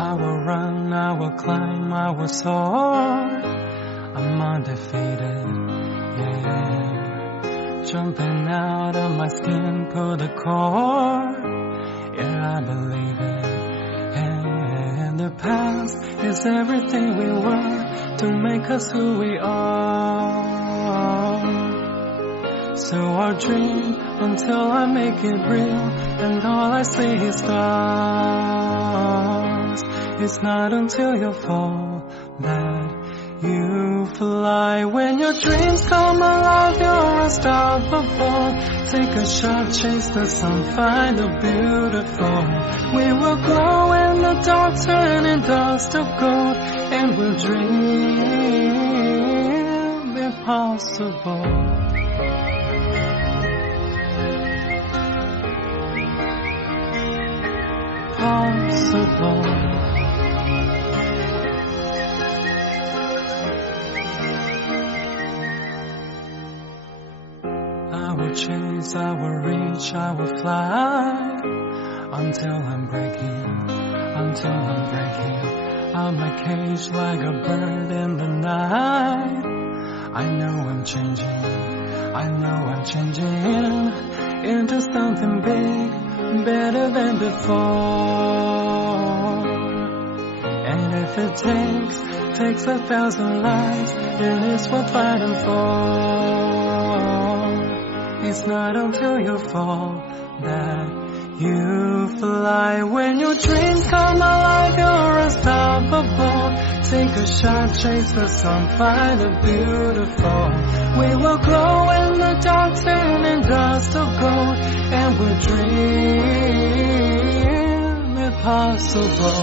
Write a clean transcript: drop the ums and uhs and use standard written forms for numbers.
I will run, I will climb, I will soar. I'm undefeated, yeah. Jumping out of my skin, pull the cord. Yeah, I believe it. And the past is everything we were to make us who we are. So I'll dream until I make it real, and all I see is stars. It's not until you fall that you fly. When your dreams come alive, you're unstoppable. Take a shot, chase the sun, find the beautiful. We will glow in the dark, turning dust to gold, and we'll dream impossible. Possible. I will chase, I will reach, I will fly until I'm breaking. I'm a cage like a bird in the night. I know I'm changing into something big, better than before. And if it takes 1,000 lives, then it's worth fighting for. It's not until you fall that you fly. When your dreams come alive, you're unstoppable. Take a shot, chase the sun, find the beautiful. We will glow in the dark, turning dust to gold, and we'll dream impossible.